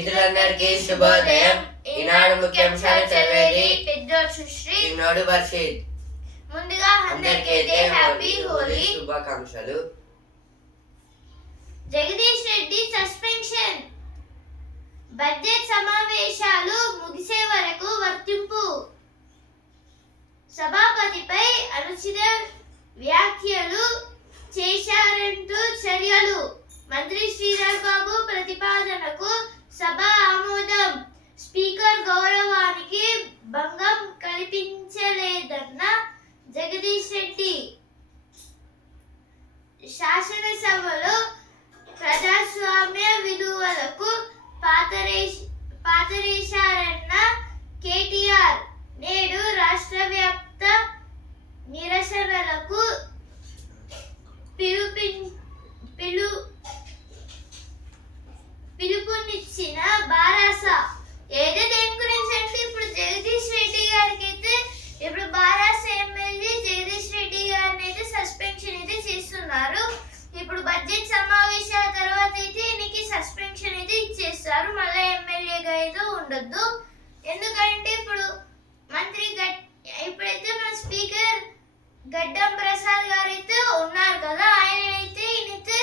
మిత్రులందరికీ శుభోదయం. ఈనాడు ముఖ్యాంశాలు చదివేది చిన్నోడు వర్షిత్ ముందుగా అందరికీ అందరికీ హ్యాపీ హోలీ. శుభాకాంక్షలు. జగదీష్ రెడ్డి సస్పెన్షన్. బడ్జెట్ సమావేశాలు ముగిసే వరకు వర్తింపు. సభాపతిపై అనుచిత వ్యాఖ్యలు చేశారంటూ చర్యలు. మంత్రి శ్రీధర్ బాబు ప్రతిపాదనకు సభ ఆమోదం స్పీకర్ గౌరవానికి భంగం కల్పించలేదన్న జగదీష్ రెడ్డి. శాసనసభలో ప్రజాస్వామ్య విలువలకు పాతరేష్ పాతరేశారన్న కేటీఆర్ నేడు రాష్ట్ర వ్యాప్త నిరసనలకు పిలుపి పిలు పిలుపునిచ్చిన బారాస ఏదో దేని గురించి అంటే ఇప్పుడు జగదీష్ రెడ్డి గారికి అయితే ఇప్పుడు బారాస ఎమ్మెల్యే జగదీష్ రెడ్డి గారిని అయితే సస్పెన్షన్ అయితే చేస్తున్నారు. ఇప్పుడు బడ్జెట్ సమావేశాల తర్వాత అయితే ఈయనకి సస్పెన్షన్ అయితే ఇచ్చేస్తారు. మళ్ళీ ఎమ్మెల్యేగా అయితే ఉండొద్దు. ఎందుకంటే ఇప్పుడు మంత్రి గడ్ ఇప్పుడైతే మన స్పీకర్ గడ్డం ప్రసాద్ గారు అయితే ఉన్నారు కదా. ఆయన అయితే ఈయనైతే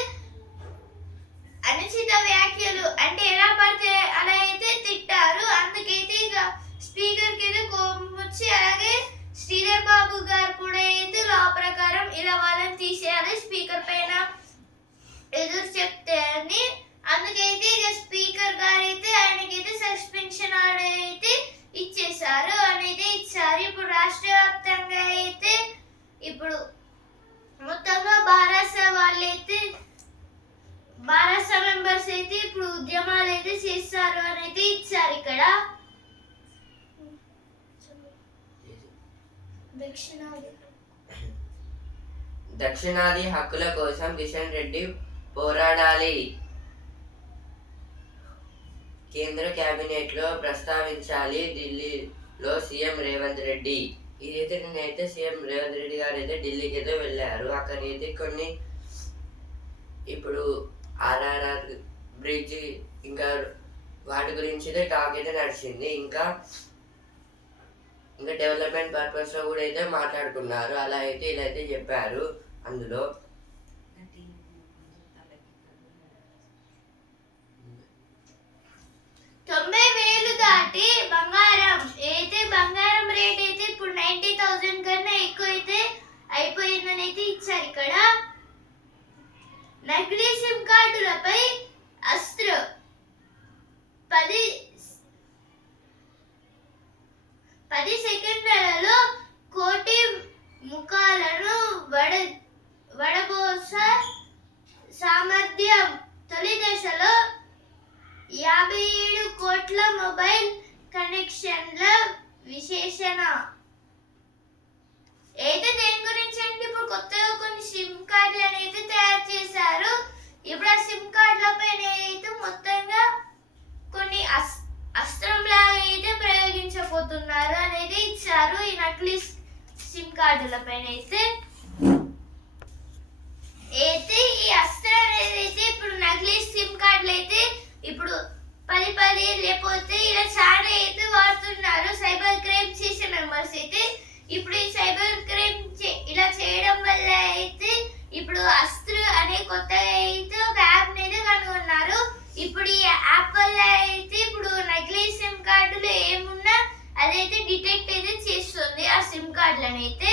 అనుచిత వ్యాఖ్యలు అంటే ఎలా పడితే అలా అయితే తిట్టారు. అందుకైతే ఇక స్పీకర్కి అయితే కోపం వచ్చి అలాగే శ్రీధర్ బాబు గారు కూడా అయితే లా ప్రకారం ఇలా వాళ్ళని తీసేయాలి? స్పీకర్ పైన ఎదురు చెప్తే అని. అందుకైతే ఇక స్పీకర్ గారు అయితే ఆయనకైతే సస్పెన్షన్ ఆర్డర్ అయితే ఇచ్చేసారు అనేది ఇచ్చారు. ఇప్పుడు రాష్ట్ర వ్యాప్తంగా అయితే ఇప్పుడు మొత్తంగా భారత వాళ్ళైతే భారత మెంబర్స్ అయితే ఇప్పుడు ఉద్యమాలు అయితే చేస్తారు. అని అయితే ఇచ్చారు ఇక్కడ. దక్షిణాది. దక్షిణాది హక్కుల కోసం కిషన్ రెడ్డి పోరాడాలి. కేంద్ర కేబినెట్లో ప్రస్తావించాలి ఢిల్లీలో సీఎం రేవంత్ రెడ్డి. ఇదైతే నేనైతే సీఎం రేవంత్ రెడ్డి గారు అయితే ఢిల్లీకి అయితే వెళ్ళారు. అక్కడ అయితే కొన్ని ఇప్పుడు ఆర్ఆర్ఆర్ బ్రిడ్జ్ ఇంకా వాటి గురించి అయితే టాక్ అయితే నడిచింది. ఇంకా ఇంకా డెవలప్మెంట్ పర్పస్లో కూడా అయితే మాట్లాడుకున్నారు. అలా అయితే ఇలా అయితే చెప్పారు అందులో. తొంభై వేలు దాటి బంగారం. అయితే బంగారం రేట్ అయితే ఇప్పుడు నైన్టీ థౌజండ్ కన్నా ఎక్కువ అయితే అయిపోయిందని అయితే ఇచ్చారు ఇక్కడ. నకిలీ సిమ్ కార్డులపై అస్త్ర పది పది సెకండ్లలో కోటి ముఖాలను వడ వడబోస సామర్థ్యం తొలి దశలో యాభై ఏడు కోట్ల మొబైల్ కనెక్షన్ల విశేషణ. అయితే దేని గురించి అంటే ఇప్పుడు కొత్తగా కొన్ని సిమ్ కార్డులు అనేది తయారు చేశారు. ఇప్పుడు ఆ సిమ్ కార్డుల పైన అయితే మొత్తం కొన్ని అస్- అస్త్రం లాగా అయితే ప్రయోగించబోతున్నారు అనేది ఇచ్చారు. ఈ నకిలీ సిమ్ కార్డుల పైన అయితే. అయితే ఈ అస్త్రం అనేది అయితే ఇప్పుడు నకిలీ సిమ్ కార్డులు అయితే ఇప్పుడు పది పది లేకపోతే ఇలా చాలా అయితే వాడుతున్నారు. సైబర్ క్రైమ్ చేసే మెంబర్స్ అయితే ఇప్పుడు ఈ సైబర్ క్రైమ్ చే- ఇలా చేయడం వల్ల అయితే ఇప్పుడు అస్త్ర అనే కొత్తగా అయితే ఒక యాప్ అయితే కనుగొన్నారు. ఇప్పుడు ఈ యాప్ వల్ల అయితే ఇప్పుడు నకిలీ సిమ్ కార్డులు ఏమున్నా అదైతే డిటెక్ట్ అయితే చేస్తుంది ఆ సిమ్ కార్డులను అయితే.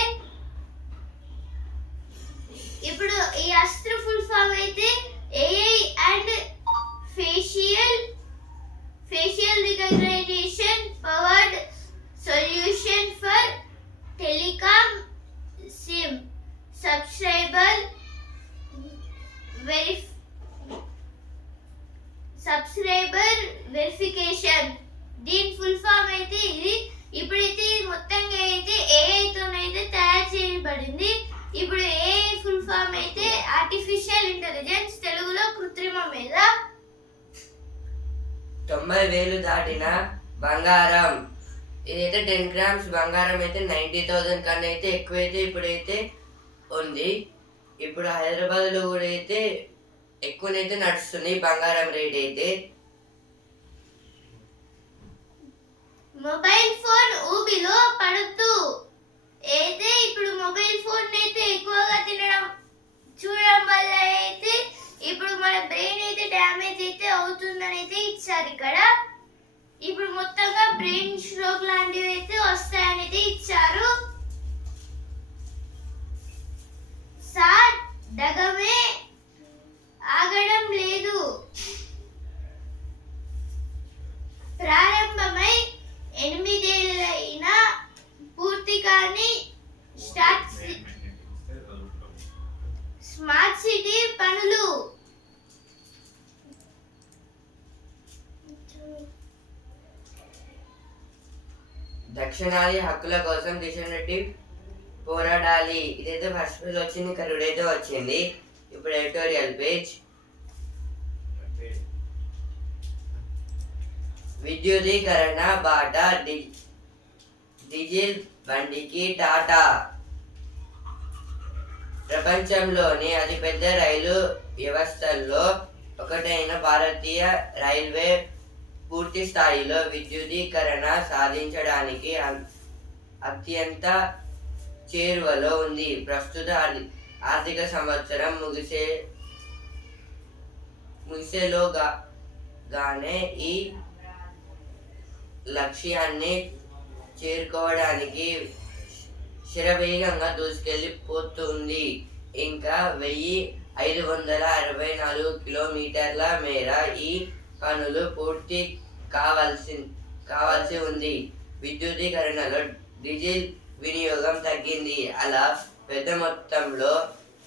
ఇప్పుడు ఈ అస్త్ర ఫుల్ ఫామ్ అయితే AI and facial facial recognition powered solution for telecom SIM subscriber verif subscriber verification దీని ఫుల్ ఫామ్ అయితే ఇది. ఇప్పుడైతే ఇది మొత్తంగా అయితే ఏఐతోనైతే తయారు చేయబడింది. ఇప్పుడు ఏఐ ఫుల్ ఫామ్ అయితే ఆర్టిఫిషియల్ ఇంటెలిజెన్స్ తెలుగులో కృత్రిమ మీద. తొంభై వేలు దాటిన బంగారం. ఇదైతే టెన్ గ్రామ్స్ బంగారం అయితే నైంటీ థౌజండ్ కన్నా అయితే ఎక్కువైతే ఇప్పుడైతే ఉంది. ఇప్పుడు హైదరాబాద్లో కూడా అయితే ఎక్కువనైతే నడుస్తుంది బంగారం రేట్ అయితే మొబైల్ ఫోన్ పడద్దు అయితే ఇప్పుడు మొబైల్ ఫోన్ అయితే ఎక్కువగా తినడం చూడడం వల్ల అయితే ఇప్పుడు మన బ్రెయిన్ అయితే డ్యామేజ్ అయితే అవుతుందని అయితే ఇచ్చారు ఇక్కడ. ఇప్పుడు మొత్తంగా బ్రెయిన్ స్ట్రోక్ లాంటివి అయితే వస్తాయని అయితే ఇచ్చారు. సార్ డగమే ఆగడం లేదు ప్రారంభమై ఎనిమిదేళ్ళైన పూర్తి కాని స్టార్ట్ సి- స్మార్ట్ సిటీ పనులు. దక్షిణాది హక్కుల కోసం కిషన్ రెడ్డి పోరాడాలి. ఇదైతే ఫస్ట్ పేజ్ వచ్చింది కరుడైతే వచ్చింది. ఇప్పుడు ఎడిటోరియల్ పేజ్. విద్యుదీకరణ బాట డి- డీజిల్ బండికి టాటా. ప్రపంచంలోని అతిపెద్ద రైలు వ్యవస్థల్లో ఒకటైన భారతీయ రైల్వే పూర్తి స్థాయిలో విద్యుదీకరణ సాధించడానికి అత్యంత చేరువలో ఉంది. ప్రస్తుత ఆర్థిక సంవత్సరం ముగిసే ముగిసేలోగా గానే ఈ లక్ష్యాన్ని చేరుకోవడానికి శరవేగంగా దూసుకెళ్ళిపోతుంది. ఇంకా వెయ్యి ఐదు వందల అరవై నాలుగు కిలోమీటర్ల మేర ఈ పనులు పూర్తి కావాల్సి కావాల్సి ఉంది. విద్యుదీకరణలో డీజిల్ వినియోగం తగ్గింది. అలా పెద్ద మొత్తంలో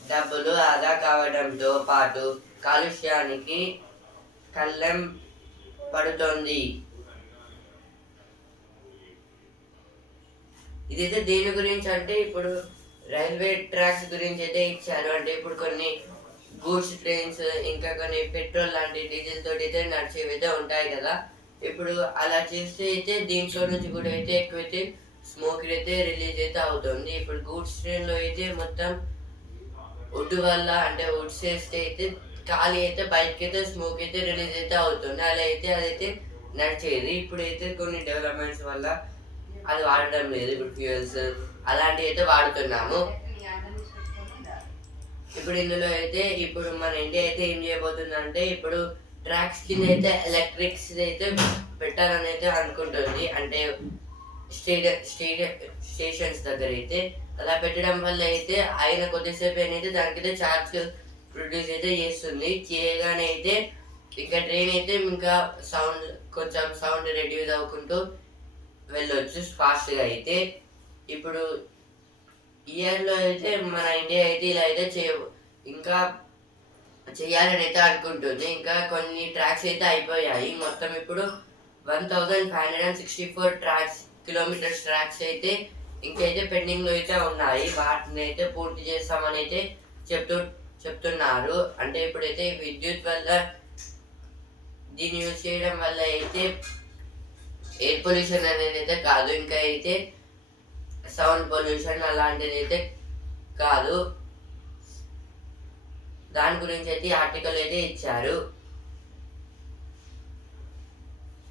డబ్బులు ఆదా కావడంతో పాటు కాలుష్యానికి కళ్ళెం పడుతోంది. ఇదైతే దేని గురించి అంటే ఇప్పుడు రైల్వే ట్రాక్స్ గురించి అయితే ఇచ్చారు. అంటే ఇప్పుడు కొన్ని గూడ్స్ ట్రైన్స్ ఇంకా కొన్ని పెట్రోల్ లాంటి డీజిల్ తోటి అయితే నడిచేవి అయితే ఉంటాయి కదా. ఇప్పుడు అలా చేస్తే అయితే దీంట్లో నుంచి కూడా అయితే ఎక్కువైతే స్మోక్ అయితే రిలీజ్ అయితే అవుతుంది. ఇప్పుడు గూడ్స్ ట్రైన్లో అయితే మొత్తం వుడ్ వల్ల అంటే వుడ్స్ వేస్తే అయితే ఖాళీ అయితే బయటకి అయితే స్మోక్ అయితే రిలీజ్ అయితే అవుతుంది. అలా అయితే అదైతే నడిచేది. ఇప్పుడైతే కొన్ని డెవలప్మెంట్స్ వల్ల అది వాడడం లేదు ఇప్పుడు ఫ్యూయల్స్ అలాంటివి అయితే వాడుతున్నాము. ఇప్పుడు ఇందులో అయితే ఇప్పుడు మన ఇండియా అయితే ఏం చేయబోతుందంటే ఇప్పుడు ట్రాక్స్ కింద అయితే ఎలక్ట్రిక్స్ అయితే పెట్టాలని అయితే అనుకుంటుంది. అంటే స్టేడియం స్టేడియం స్టేషన్స్ దగ్గర అయితే. అలా పెట్టడం వల్ల అయితే ఆయన కొద్దిసేపు అయితే దానికైతే ఛార్జ్ ప్రొడ్యూస్ అయితే చేస్తుంది. చేయగానే అయితే ఇంకా ట్రైన్ అయితే ఇంకా సౌండ్ కొంచెం సౌండ్ రెడ్యూస్ అవ్వకుంటూ వెళ్ళొచ్చు ఫాస్ట్గా అయితే. ఇప్పుడు ఇయర్లో అయితే మన ఇండియా అయితే ఇలా అయితే చేయ ఇంకా చేయాలని అయితే అనుకుంటుంది. ఇంకా కొన్ని ట్రాక్స్ అయితే అయిపోయాయి. మొత్తం ఇప్పుడు one thousand five hundred and sixty four tracks kilometres tracks అయితే ఇంకైతే పెండింగ్లో అయితే ఉన్నాయి. వాటిని అయితే పూర్తి చేస్తామని అయితే చెప్తూ చెప్తున్నారు. అంటే ఇప్పుడైతే విద్యుత్ వల్ల దీన్ని యూజ్ చేయడం వల్ల అయితే ఎయిర్ పొల్యూషన్ అనేది అయితే కాదు. ఇంకా అయితే సౌండ్ పొల్యూషన్ అలాంటిది అయితే కాదు. దాని గురించి అయితే ఆర్టికల్ అయితే ఇచ్చారు.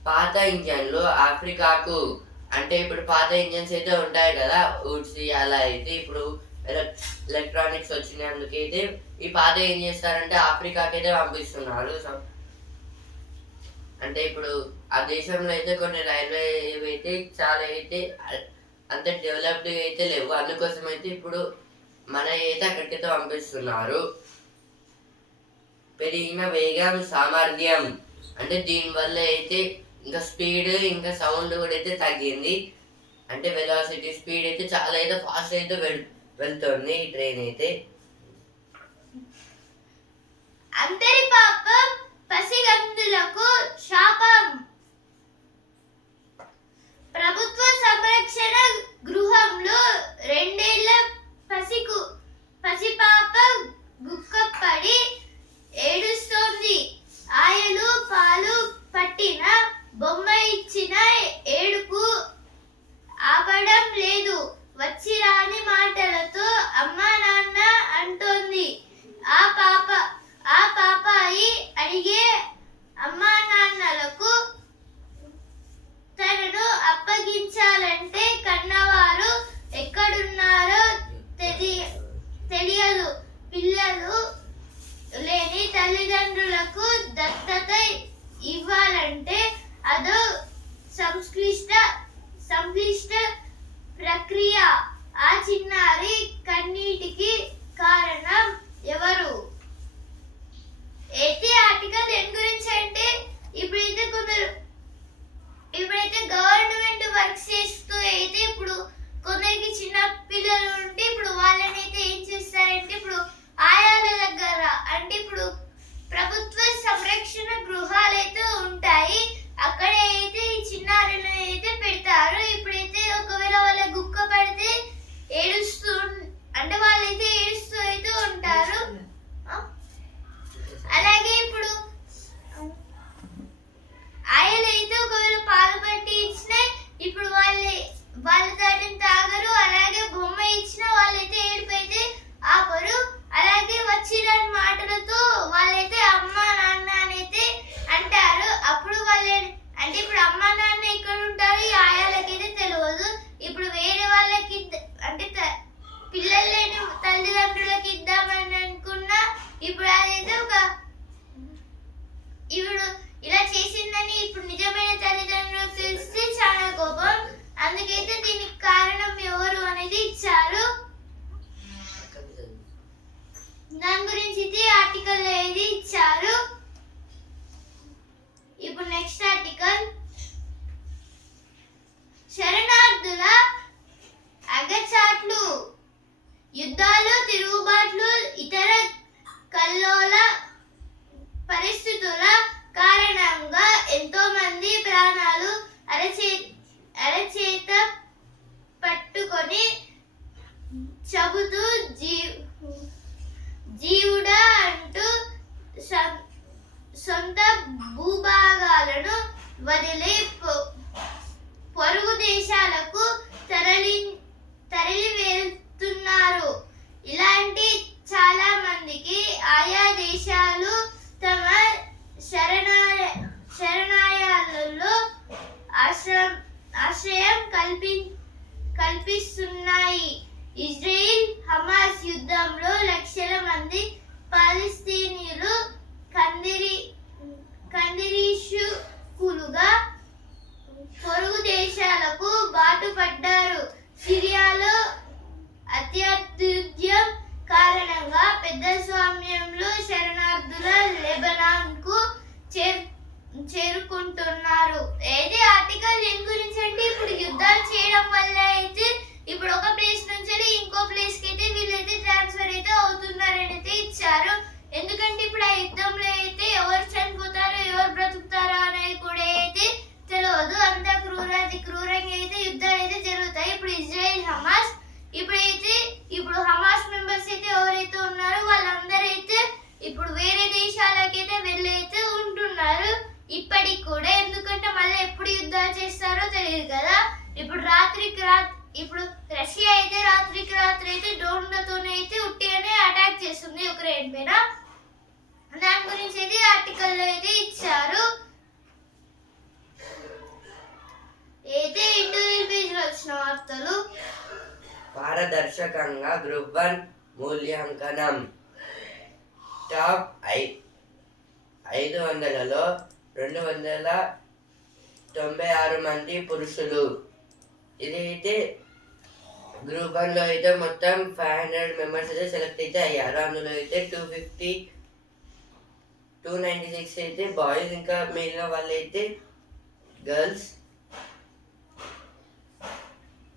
పాత ఇంజన్లు ఆఫ్రికాకు అంటే ఇప్పుడు పాత ఇంజన్స్ అయితే ఉంటాయి కదా వుడ్స్ అలా అయితే ఇప్పుడు ఎలక్ట్రానిక్స్ వచ్చినందుకైతే ఈ పాత ఏం చేస్తారంటే ఆఫ్రికాకి అయితే పంపిస్తున్నారు. సో అంటే ఇప్పుడు ఆ దేశంలో అయితే కొన్ని రైల్వే అయితే చాలా అయితే అంత డెవలప్డ్ అయితే లేవు. అందుకోసం అయితే ఇప్పుడు మన అయితే అక్కడికైతే పంపిస్తున్నారు. పెరిగిన వేగం సామర్థ్యం అంటే దీనివల్ల అయితే ఇంకా స్పీడ్ ఇంకా సౌండ్ కూడా అయితే తగ్గింది. అంటే వెలాసిటీ స్పీడ్ అయితే చాలా అయితే ఫాస్ట్ అయితే వెళ్ వెళ్తుంది ఈ ట్రైన్ అయితే. అందరి పాపం పసిగందులకు శాపం. ప్రభుత్వ సంరక్షణ గృహంలో రెండేళ్ళ పసికు పసిపాప గుక్కపడి ఏడుస్తోంది. ఆయలు పాలు పట్టిన బొమ్మ ఇచ్చిన ఏడుపు ఆపడం లేదు. వచ్చి రాని మాటలతో అమ్మా నాన్న అంటోంది. ఆ పాప ఆ పాపాయి అడిగే ఉపయోగించాలంటే కన్నవారు ఎక్కడున్నారో తెలియ తెలియదు. పిల్లలు లేని తల్లిదండ్రులకు దత్తత ఇవ్వాలంటే అదో సంక్లిష్ట సంక్లిష్ట ప్రక్రియ. ఆ చిన్నారి కన్నీటికి కారణం ఎవరు? ఎయిటీ ఆర్టికల్ దేని గురించి అంటే ఇప్పుడైతే కొందరు ఇప్పుడైతే గవర్నమెంట్ వర్క్ చేస్తూ అయితే ఇప్పుడు కొందరికి చిన్న పిల్లలు ఉంటే ఇప్పుడు వాళ్ళని అయితే ఏం చేస్తారంటే ఇప్పుడు ఆయాల దగ్గర అంటే ఇప్పుడు కల్పిస్తున్నాయి. ఇజ్రాయిల్ హమాస్ యుద్ధంలో లక్షల మంది పాలస్తీనియులు కందిరి కందిరీషుకులుగా పొరుగు దేశాలకు బాటుపడ్డారు. సిరియాలో అత్యర్థుద్యం కారణంగా పెద్ద స్వామ్యంలో శరణార్థుల లెబనాన్కు చేరు చేరుకుంటున్నారు. ఏది ఆర్టికల్ దేని గురించి అంటే ఇప్పుడు యుద్ధాలు చేయడం వల్ల అయితే ఇప్పుడు ఒక ప్లేస్ నుంచి ఇంకో ప్లేస్కి అయితే వీళ్ళైతే ట్రాన్స్ఫర్ అయితే అవుతున్నారని అయితే ఇచ్చారు. ఎందుకంటే ఇప్పుడు ఆ యుద్ధంలో అయితే ఎవరు చనిపోతారో ఎవరు బ్రతుకుతారో అనేది కూడా అయితే తెలియదు అంత క్రూరాది క్రూరంగా అయితే యుద్ధాలు అయితే జరుగుతాయి ఇప్పుడు ఇజ్రాయెల్ హమాస్ ఇప్పుడైతే ఇప్పుడు హమాస్ మెంబర్స్ అయితే ఎవరైతే ఉన్నారో వాళ్ళందరూ అయితే ఇప్పుడు వేరే దేశాలకైతే వెళ్ళైతే ఉంటున్నారు ఇప్పటికి కూడా ఎందుకంటే మళ్ళీ ఎప్పుడు యుద్ధాలు చేస్తారో తెలియదు కదా ఇప్పుడు రాత్రికి రాత్రి ఇప్పుడు రష్యా అయితే రాత్రికి రాత్రి అయితే డ్రోన్లతోనే అయితే ఉట్టిగానే అటాక్ చేస్తుంది ఉక్రెయిన్ పైన దాని గురించి అయితే ఆర్టికల్లో అయితే ఇచ్చారు అయితే ఇంటర్వ్యూ పేజ్లో వచ్చిన వార్తలు పారదర్శకంగా గ్రూప్ మూల్యాంకనం. టాప్ ఐ ఐదు వందలలో రెండు వందల తొంభై ఆరు మంది పురుషులు. ఇది అయితే గ్రూప్ వన్లో అయితే మొత్తం ఫైవ్ హండ్రెడ్ మెంబర్స్ అయితే సెలెక్ట్ అయితే అయ్యారు. అందులో అయితే two fifty two ninety six అయితే బాయ్స్ ఇంకా మిగిలిన వాళ్ళు అయితే గర్ల్స్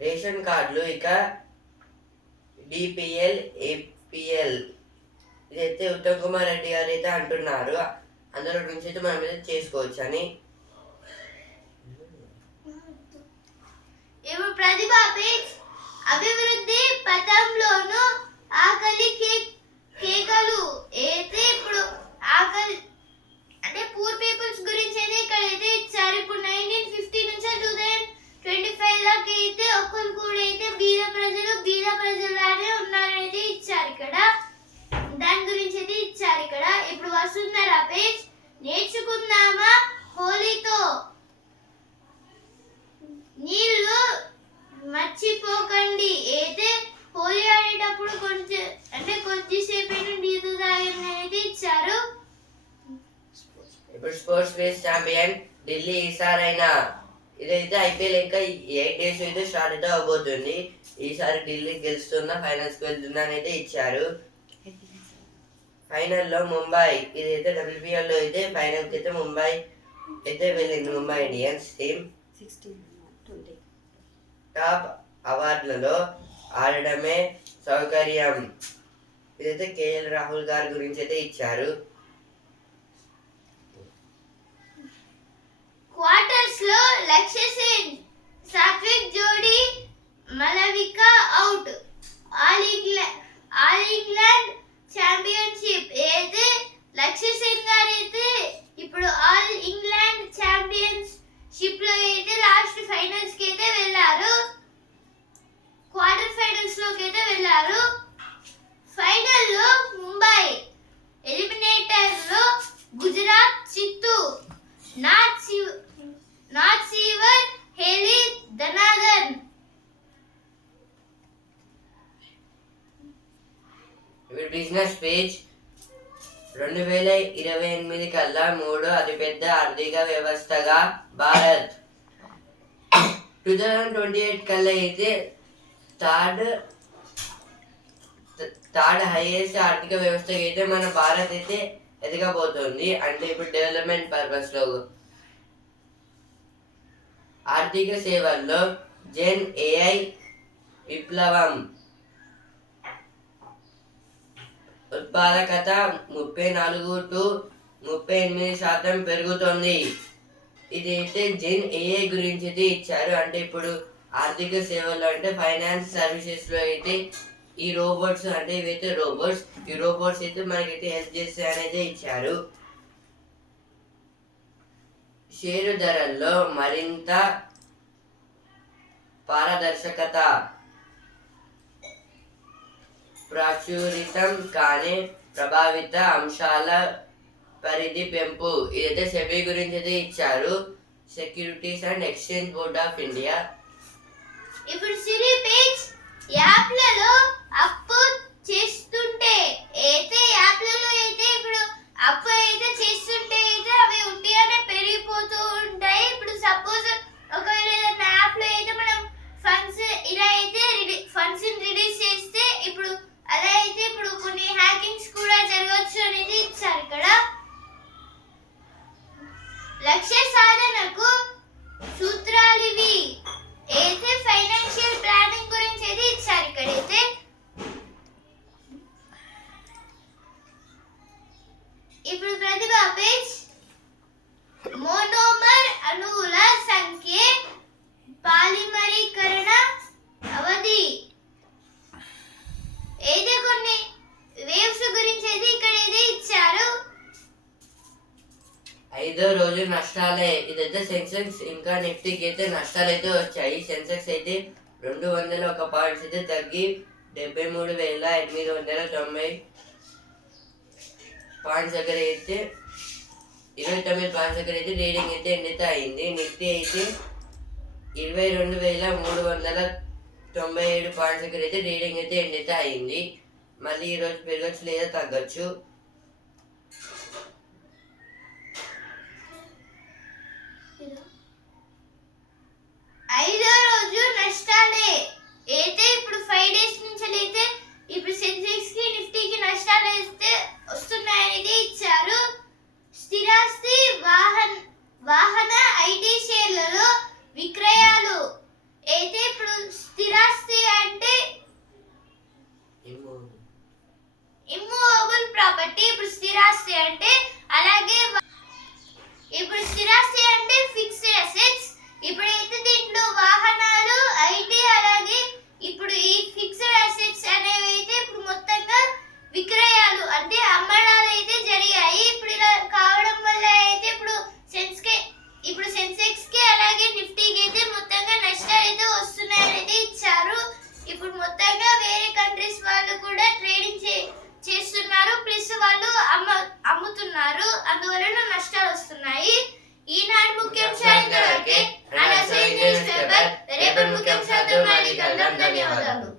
రేషన్ కార్డులు ఇక బీపీఎల్ ఏపీఎల్ ఇదైతే ఉత్తమ్ కుమార్ రెడ్డి గారు అయితే అంటున్నారు. అందులో నుంచి అయితే మనం అయితే చేసుకోవచ్చు అని. ఇప్పుడు ప్రతిభ పేజ్ అభివృద్ధి పథంలోను ఆకలి కేక్ కేకలు. అయితే ఇప్పుడు ఆకలి అంటే పూర్ పీపుల్స్ గురించి అయితే ఇక్కడ అయితే ఇచ్చారు. ఇప్పుడు నైన్టీన్ ఫిఫ్టీ నుంచి టూ ట్వంటీ ఫైవ్ లాక్ అయితే ఒక్కరు కూడా అయితే బీద ప్రజలు బీద ప్రజలానే ఉన్నారనేది ఇచ్చారు ఇక్కడ. దాని గురించి అయితే ఇచ్చారు ఇక్కడ. ఇప్పుడు వస్తున్నారా పేజ్ నేర్చుకుందామా? హోలీతో. నీళ్ళు మర్చిపోకండి. అయితే హోలీ ఆడేటప్పుడు కొంచెం అంటే కొద్దిసేపు నీళ్ళు తాగండి అనేది ఇచ్చారు. ఇప్పుడు స్పోర్ట్స్ ఛాంపియన్ ఢిల్లీ ఈసారైనా. ఇదైతే ఐపీఎల్ ఇంకా ఎయిట్ డేస్ అయితే స్టార్ట్ అయితే అవబోతుంది. ఈసారి ఢిల్లీ గెలుస్తున్నా ఫైనల్స్కి వెళ్తున్నా అని అయితే ఇచ్చారు. ఫైనల్లో ముంబై ఇదైతే డబ్ల్యూపీఎల్లో అయితే ఫైనల్కి అయితే ముంబై అయితే వెళ్ళింది Mumbai Indians team sixteen twenty top అవార్డులలో ఆడడమే సౌకర్యం. ఇదైతే కేఎల్ రాహుల్ గారి గురించి అయితే ఇచ్చారు. లో లక్ష్య సేన్ సాత్విక్ జోడీ Malvika out all England all England championship అయితే లక్ష్య సేన్ గారు అయితే ఇప్పుడు ఆల్ ఇంగ్లాండ్ ఛాంపియన్షిప్లో అయితే లాస్ట్ ఫైనల్స్కి అయితే వెళ్ళారు క్వార్టర్ ఫైనల్స్లోకి అయితే వెళ్ళారు ఫైనల్లో ముంబై ఎలిమినేటర్లో గుజరాత్ చిత్తూ Nat Siv Nat Sciver Hayley ధనాదన్ ఇప్పుడు బిజినెస్ పేజ్ రెండు వేల ఇరవై ఎనిమిది కల్లా మూడో అతిపెద్ద ఆర్థిక వ్యవస్థగా Bharat. Two thousand twenty eight కల్లా అయితే థర్డ్ థర్డ్ హైయెస్ట్ ఆర్థిక వ్యవస్థగా అయితే మన భారత్ అయితే ఎదగబోతుంది. అంటే ఇప్పుడు డెవలప్మెంట్ పర్పస్లో ఆర్థిక సేవల్లో జెన్ ఏఐ విప్లవం. ఉత్పాదకత ముప్పై నాలుగు టు ముప్పై ఎనిమిది శాతం పెరుగుతుంది. ఇది అయితే జెన్ ఏఐ గురించి అయితే ఇచ్చారు. అంటే ఇప్పుడు ఆర్థిక సేవలు అంటే ఫైనాన్స్ సర్వీసెస్లో అయితే ఈ రోబోట్స్ అంటే ఇవైతే రోబోట్స్ ఈ రోబోట్స్ అయితే మనకైతే హెల్ప్ చేస్తాయి అనేది ఇచ్చారు. షేరు ధరల్లో మరింత పారదర్శకత ప్రాచురితం కాని ప్రభావిత అంశాల పరిధి పెంపు. ఇదైతే సెబీ గురించి అయితే ఇచ్చారు. Securities and exchange board of India ఇప్పుడు సిరి పేజ్ యా అప్పు చేస్తుంటే అయితే యాప్లలో అయితే ఇప్పుడు అప్పు అయితే చేస్తుంటే అయితే అవి ఉట్టిగానే పెరిగిపోతూ ఉంటాయి ఇప్పుడు సపోజ్ ఒకవేళ ఏదైనా యాప్లో అయితే మనం ఫండ్స్ ఇలా అయితే ఫండ్స్ రిలీజ్ చేస్తే ఇప్పుడు అలా అయితే ఇప్పుడు కొన్ని హ్యాకింగ్స్ కూడా జరగవచ్చు అనేది ఇచ్చారు ఇక్కడ లక్ష్య సాధనకు సూత్రాలు ఇవి అయితే ఫైనాన్షియల్ ప్లానింగ్ గురించి అయితే ఇచ్చారు ఇక్కడైతే ఇప్పుడు ప్రతిభ పేజ్ మోనోమర్ అణువుల సంఖ్య పాలిమరీకరణ అవధి అయితే కొన్ని వేవ్స్ గురించి అయితే ఇక్కడ అయితే ఇచ్చారు ఐదో రోజు నష్టాలే ఇదైతే సెన్సెక్స్ ఇంకా నిఫ్టీకి అయితే నష్టాలు అయితే వచ్చాయి. సెన్సెక్స్ అయితే రెండు వందల ఒక పాయింట్స్ అయితే తగ్గి డెబ్బై మూడు వేల ఎనిమిది వందల తొంభై పాయింట్స్ దగ్గర అయితే ఇరవై తొమ్మిది పాయింట్స్ దగ్గర అయితే రీడింగ్ అయితే ఎండితే అయింది. నిఫ్టీ అయితే ఇరవై రెండు వేల మూడు వందల తొంభై ఏడు పాయింట్స్ దగ్గర అయితే రీడింగ్ అయితే ఎండితే అయింది. మళ్ళీ ఈరోజు పెరగచ్చు లేదా తగ్గచ్చు ఐదో రోజు నష్టాలే. అయితే ఇప్పుడు ఫైవ్ డేస్ నుంచి అయితే ఇప్పుడు సెన్సెక్స్కి నిఫ్టీకి నష్టాలు అయితే వస్తున్నాయని ఇచ్చారు. స్థిరాస్తి వాహన వాహన ఐటీ షేర్లలో విక్రయాలు. అయితే ఇప్పుడు స్థిరాస్తి అంటే ఇమ్మూవబుల్ ప్రాపర్టీ ఇప్పుడు స్థిరాస్తి అంటే అలాగే ఇప్పుడు స్థిరాస్తి అంటే ఫిక్స్డ్ అసెట్స్ ఇప్పుడైతే దీంట్లో వాహనాలు ఐటీ అలాగే ఇప్పుడు ఈ ఫిక్స్డ్ అసెట్స్ అనేవి అయితే ఇప్పుడు మొత్తంగా విక్రయాలు అంటే అమ్మడాలు అయితే జరిగాయి. ఇప్పుడు ఇలా కావడం వల్ల అయితే ఇప్పుడు సెన్స్కి ఇప్పుడు సెన్సెక్స్కి అలాగే నిఫ్టీకి అయితే మొత్తంగా నష్టాలు అయితే వస్తున్నాయని అయితే ఇచ్చారు. ఇప్పుడు మొత్తంగా వేరే కంట్రీస్ వాళ్ళు కూడా ట్రేడింగ్ చే చేస్తున్నారు. ప్లస్ వాళ్ళు అమ్మ అమ్ముతున్నారు. అందువలన నష్టాలు వస్తున్నాయి. ఈనాడు ముఖ్యాంశాలు రేపటి ముఖ్యాంశాలతో మళ్ళీ కలుద్దాం. ధన్యవాదాలు.